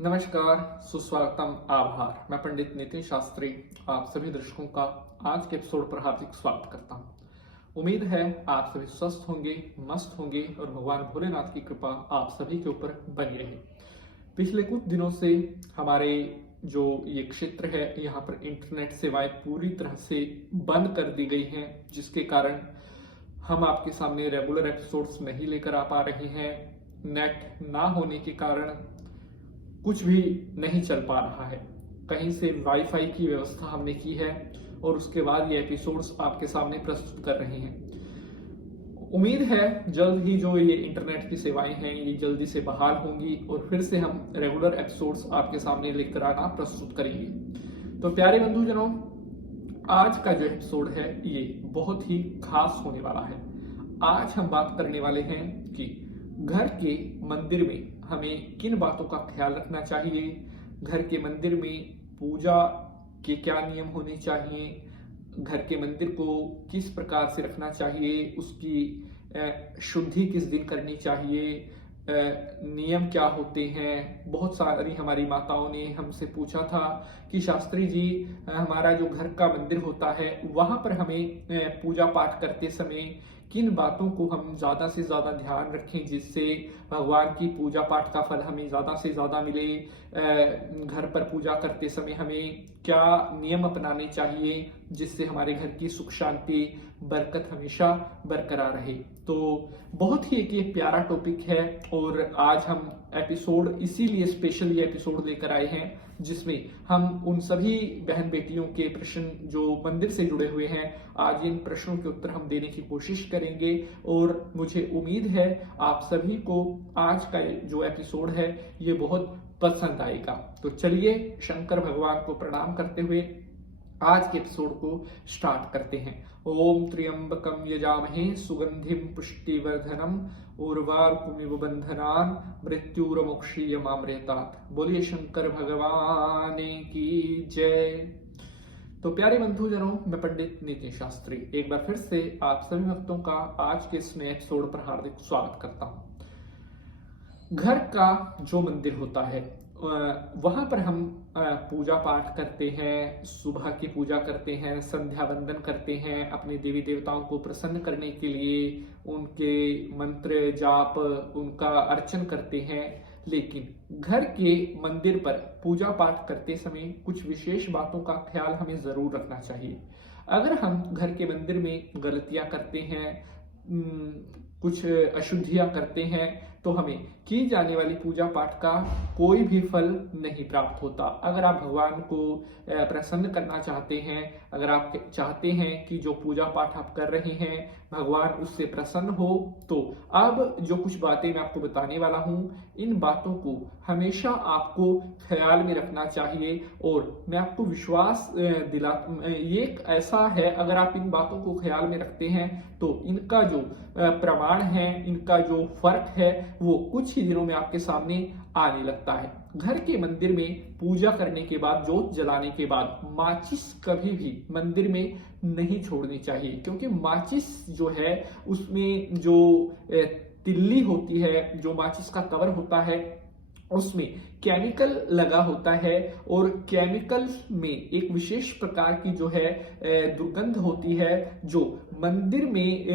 नमस्कार, सुस्वागतम, आभार। मैं पंडित नितिन शास्त्री आप सभी दर्शकों का आज के एपिसोड पर हार्दिक स्वागत करता हूं। उम्मीद है आप सभी स्वस्थ होंगे, मस्त होंगे और भगवान भोलेनाथ की कृपा आप सभी के ऊपर बनी रहे। पिछले कुछ दिनों से हमारे जो ये क्षेत्र है यहाँ पर इंटरनेट सेवाएं पूरी तरह से बंद कर दी गई हैं, जिसके कारण हम आपके सामने रेगुलर एपिसोड्स नहीं लेकर आ पा रहे हैं। नेट ना होने के कारण कुछ भी नहीं चल पा रहा है। कहीं से वाईफाई की व्यवस्था हमने की है और उसके बाद ये एपिसोड्स आपके सामने प्रस्तुत कर रहे हैं। उम्मीद है जल्द ही जो ये इंटरनेट की सेवाएं हैं ये जल्दी से बहाल होंगी और फिर से हम रेगुलर एपिसोड्स आपके सामने लेकर आना प्रस्तुत करेंगे। तो प्यारे बंधुजनों, आज का जो एपिसोड है ये बहुत ही खास होने वाला है। आज हम बात करने वाले हैं कि घर के मंदिर में हमें किन बातों का ख्याल रखना चाहिए, घर के मंदिर में पूजा के क्या नियम होने चाहिए, घर के मंदिर को किस प्रकार से रखना चाहिए, उसकी शुद्धि किस दिन करनी चाहिए, नियम क्या होते हैं। बहुत सारी हमारी माताओं ने हमसे पूछा था कि शास्त्री जी, हमारा जो घर का मंदिर होता है वहां पर हमें पूजा पाठ करते समय किन बातों को हम ज्यादा से ज्यादा ध्यान रखें जिससे भगवान की पूजा पाठ का फल हमें ज्यादा से ज्यादा मिले। घर पर पूजा करते समय हमें क्या नियम अपनाने चाहिए जिससे हमारे घर की सुख शांति बरकत हमेशा बरकरार रहे। तो बहुत ही एक ये प्यारा टॉपिक है और आज हम एपिसोड इसीलिए स्पेशल ये एपिसोड लेकर आए हैं जिसमें हम उन सभी बहन बेटियों के प्रश्न जो मंदिर से जुड़े हुए हैं, आज इन प्रश्नों के उत्तर हम देने की कोशिश करेंगे और मुझे उम्मीद है आप सभी को आज का जो एपिसोड है ये बहुत पसंद आएगा। तो चलिए शंकर भगवान को प्रणाम करते हुए आज के एपिसोड को स्टार्ट करते हैं। ओम त्र्यंबकम यजामहे सुगंधिम पुष्टिवर्धनम उर्वारुकमिव बंधनान मृत्युर्मोक्षीयमामृतात्। बोलिए शंकर भगवान की जय। तो प्यारे बंधुजनों, मैं पंडित नितिन शास्त्री एक बार फिर से आप सभी भक्तों का आज के इस नए एपिसोड पर हार्दिक स्वागत करता हूं। घर का जो मंदिर होता है वहां पर हम पूजा पाठ करते हैं, सुबह की पूजा करते हैं, संध्या वंदन करते हैं, अपने देवी देवताओं को प्रसन्न करने के लिए उनके मंत्र जाप उनका अर्चन करते हैं। लेकिन घर के मंदिर पर पूजा पाठ करते समय कुछ विशेष बातों का ख्याल हमें जरूर रखना चाहिए। अगर हम घर के मंदिर में गलतियां करते हैं, कुछ अशुद्धियां करते हैं तो हमें की जाने वाली पूजा पाठ का कोई भी फल नहीं प्राप्त होता। अगर आप भगवान को प्रसन्न करना चाहते हैं, अगर आप चाहते हैं कि जो पूजा पाठ आप कर रहे हैं भगवान उससे प्रसन्न हो, तो अब जो कुछ बातें मैं आपको बताने वाला हूं इन बातों को हमेशा आपको ख्याल में रखना चाहिए। और मैं आपको विश्वास ये ऐसा है, अगर आप इन बातों को ख्याल में रखते हैं तो इनका जो प्रमाण है, इनका जो फर्क है वो कुछ ही दिनों में आपके सामने आने लगता है। घर के मंदिर में पूजा करने के बाद, जोत जलाने के बाद माचिस कभी भी मंदिर में नहीं छोड़नी चाहिए, क्योंकि माचिस जो है उसमें जो तिल्ली होती है, जो माचिस का कवर होता है उसमें केमिकल लगा होता है और केमिकल में एक विशेष प्रकार की जो है दुर्गंध होती है जो मंदिर में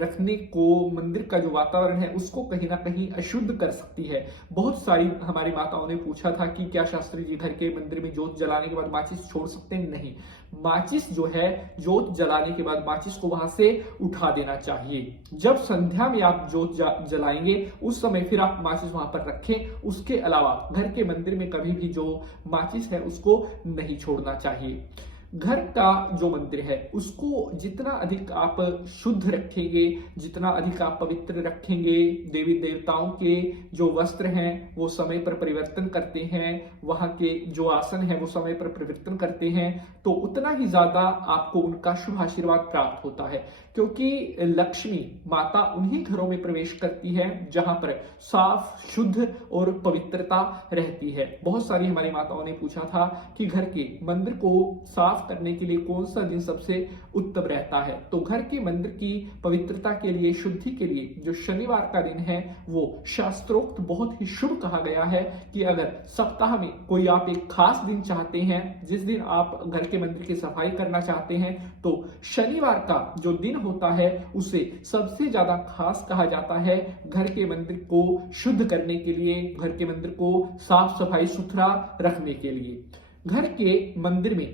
रखने को, मंदिर का जो वातावरण है उसको कहीं ना कहीं अशुद्ध कर सकती है। बहुत सारी हमारी माताओं ने पूछा था कि क्या शास्त्री जी घर के मंदिर में जोत जलाने के बाद माचिस छोड़ सकते हैं? नहीं, माचिस जो है जोत जलाने के बाद माचिस को वहां से उठा देना चाहिए। जब संध्या में आप जोत जलाएंगे उस समय फिर आप माचिस वहां पर रखें। उसके अलावा घर के मंदिर में कभी भी जो माचिस है उसको नहीं छोड़ना चाहिए। घर का जो मंदिर है उसको जितना अधिक आप शुद्ध रखेंगे, जितना अधिक आप पवित्र रखेंगे, देवी देवताओं के जो वस्त्र हैं वो समय पर परिवर्तन करते हैं, वहां के जो आसन है वो समय पर परिवर्तन करते हैं, तो उतना ही ज्यादा आपको उनका शुभ आशीर्वाद प्राप्त होता है। क्योंकि लक्ष्मी माता उन्हीं घरों में प्रवेश करती है जहां पर साफ, शुद्ध और पवित्रता रहती है। बहुत सारी हमारी माताओं ने पूछा था कि घर के मंदिर को साफ साफ करने के लिए कौन सा दिन सबसे उत्तम रहता है? तो घर के मंदिर की पवित्रता के लिए, शुद्धि के लिए जो शनिवार का दिन है वो शास्त्रोक्त बहुत ही शुभ कहा गया है कि अगर सप्ताह में कोई आप एक खास दिन चाहते हैं जिस दिन आप घर के मंदिर की सफाई करना चाहते हैं, तो शनिवार का जो दिन होता है उसे सबसे ज्यादा खास कहा जाता है घर के मंदिर को शुद्ध करने के लिए, घर के मंदिर को साफ सफाई सुथरा रखने के लिए। घर के मंदिर में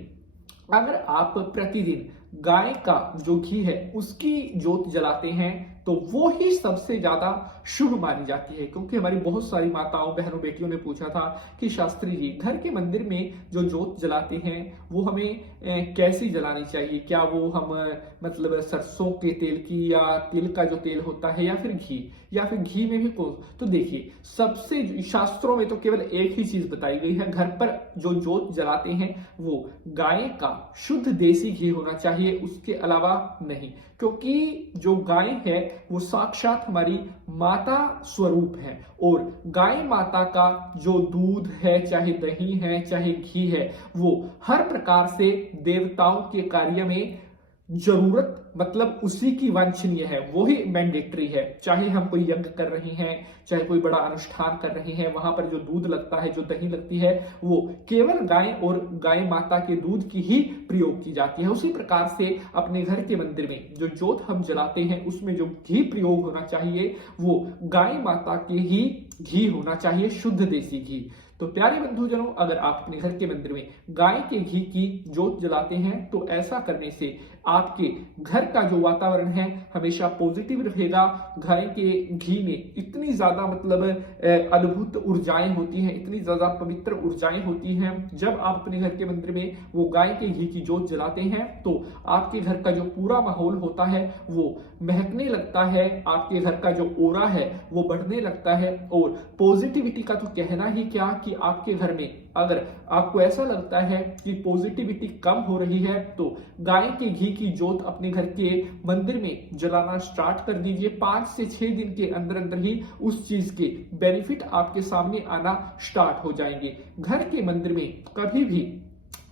अगर आप प्रतिदिन गाय का जो घी है उसकी जोत जलाते हैं तो वो ही सबसे ज्यादा शुभ मानी जाती है, क्योंकि हमारी बहुत सारी माताओं, बहनों, बेटियों ने पूछा था कि शास्त्री जी घर के मंदिर में जो जोत जलाते हैं वो हमें कैसी जलानी चाहिए? क्या वो हम मतलब सरसों के तेल की या तिल का जो तेल होता है या फिर घी में भी तो देखिए, सबसे शास्त्रों में तो केवल एक ही चीज बताई गई है, घर पर जो जोत जलाते हैं वो गाय का शुद्ध देसी घी होना चाहिए, उसके अलावा नहीं, क्योंकि जो गाय है वो साक्षात हमारी माता स्वरूप है और गाय माता का जो दूध है, चाहे दही है, चाहे घी है, वो हर प्रकार से देवताओं के कार्य में जरूरत मतलब उसी की वांछनीय है, वो ही मैंडेटरी है। चाहे हम कोई यज्ञ कर रहे हैं, चाहे कोई बड़ा अनुष्ठान कर रहे हैं, वहां पर जो दूध लगता है, जो दही लगती है, वो केवल गाय और गाय माता के दूध की ही प्रयोग की जाती है। उसी प्रकार से अपने घर के मंदिर में जो जोत हम जलाते हैं उसमें जो घी प्रयोग होना चाहिए वो गाय माता के ही घी होना चाहिए, शुद्ध देसी घी। तो प्यारे बंधुजनों, अगर आप अपने घर के मंदिर में गाय के घी की जोत जलाते हैं तो ऐसा करने से आपके घर का जो वातावरण है हमेशा पॉजिटिव रहेगा। गाय के घी में इतनी ज्यादा मतलब अद्भुत ऊर्जाएं होती हैं, इतनी ज्यादा पवित्र ऊर्जाएं होती हैं। जब आप अपने घर के मंदिर में वो गाय के घी की जोत जलाते हैं तो आपके घर का जो पूरा माहौल होता है वो महकने लगता है, आपके घर का जो ओरा है वो बढ़ने लगता है। और पॉजिटिविटी का तो कहना ही क्या कि आपके घर में अगर आपको ऐसा लगता है कि पॉजिटिविटी कम हो रही है तो गाय के घी की जोत अपने घर के मंदिर में जलाना स्टार्ट कर दीजिए। 5 से 6 दिन के अंदर अंदर ही उस चीज के बेनिफिट आपके सामने आना स्टार्ट हो जाएंगे। घर के मंदिर में कभी भी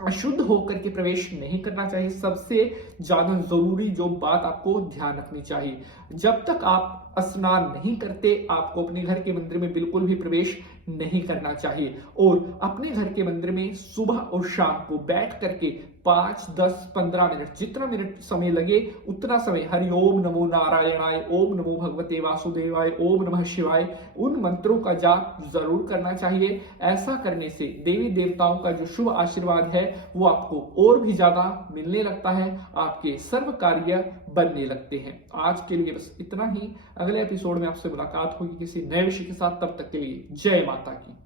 अशुद्ध होकर के प्रवेश नहीं करना चाहिए। सबसे ज्यादा जरूरी जो बात आपको ध्यान रखनी चाहिए, जब तक आप स्नान नहीं करते आपको अपने घर के मंदिर में बिल्कुल भी प्रवेश नहीं करना चाहिए। और अपने घर के मंदिर में सुबह और शाम को बैठ करके 5, 10, 15 मिनट, जितना मिनट समय लगे उतना समय हरि ओम नमो नारायणाय, ओम नमो भगवते वासुदेवाय, ओम नमः शिवाय, उन मंत्रों का जाप जरूर करना चाहिए। ऐसा करने से देवी देवताओं का जो शुभ आशीर्वाद है वो आपको और भी ज्यादा मिलने लगता है, आपके सर्व कार्य बनने लगते हैं। आज के लिए बस इतना ही। अगले एपिसोड में आपसे मुलाकात होगी किसी नए विषय के साथ। तब तक के लिए जय माता की।